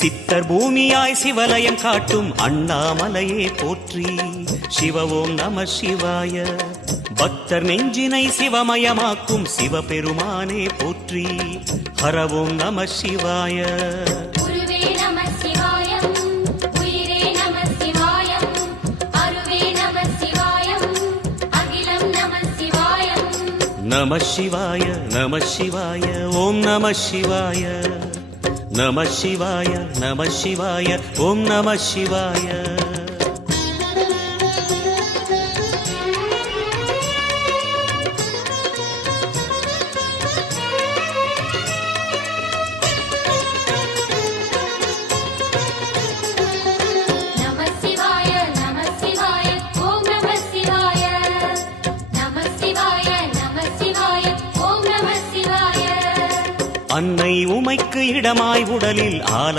சித்தர் பூமியாய் சிவலயம் காட்டும் அண்ணாமலையே போற்றி. சிவ ஓம் நம சிவாய. பக்தர் நெஞ்சினை சிவமயமாக்கும் சிவபெருமானே போற்றி. ஹர ஓம் நம சிவாய. நம சிவாய நம சிவாய ஓம் நம சிவாய. நம சிவாய நம சிவாய ஓம் நம சிவாய. அன்னை உமைக்கு இடமாய் உடலில் ஆல